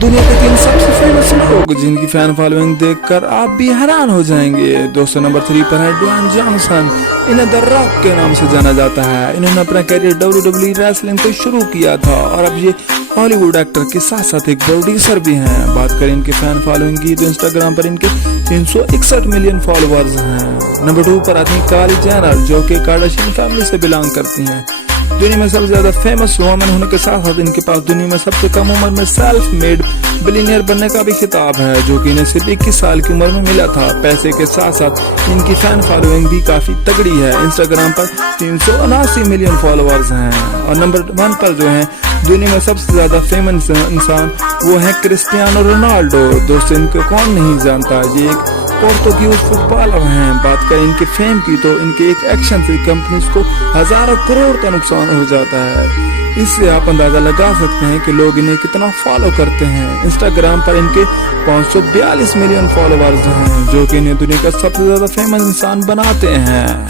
दुनिया के 3 सबसे फेमस लोग जिनकी फैन फॉलोइंग देखकर आप भी हैरान हो जाएंगे। दोस्तों नंबर 3 पर है ड्वेन जॉनसन। इन्हें द रॉक के नाम से जाना जाता है। इन्होंने अपना करियर WWE रेसलिंग से शुरू किया था और अब ये हॉलीवुड एक्टर के साथ साथ एक प्रोड्यूसर भी हैं। बात करें इनके फैन फॉलोइंग की तो इंस्टाग्राम पर इनके 361 मिलियन फॉलोअर्स हैं। नंबर 2 पर आती है काइली जेनर, जो कि कार्दाशियन फैमिली से बिलोंग करती हैं। दुनिया में सबसे ज्यादा फेमस वुमन होने के साथ साथ इनके पास दुनिया में सबसे कम उम्र में सेल्फ मेड बिलियनियर बनने का भी खिताब है, जो कि इन्हें सिर्फ 21 साल की उम्र में मिला था। पैसे के साथ साथ इनकी फैन फॉलोइंग भी काफी तगड़ी है। इंस्टाग्राम पर 379 मिलियन फॉलोअर्स हैं। और नंबर 1 पर जो है दुनिया में सबसे ज्यादा फेमस इंसान वो है क्रिस्टियानो रोनाल्डो। दोस्तों इनको कौन नहीं जानता, ये एक पोर्तुगीज फुटबॉलर हैं। बात करें इनके फेम की तो इनके एक एक्शन से कंपनीज को हजारों करोड़ का नुकसान हो जाता है। इससे आप अंदाजा लगा सकते हैं कि लोग इन्हें कितना फॉलो करते हैं। इंस्टाग्राम पर इनके 542 मिलियन फॉलोअर्स हैं, जो कि इन्हें दुनिया का सबसे ज्यादा फेमस इंसान बनाते हैं।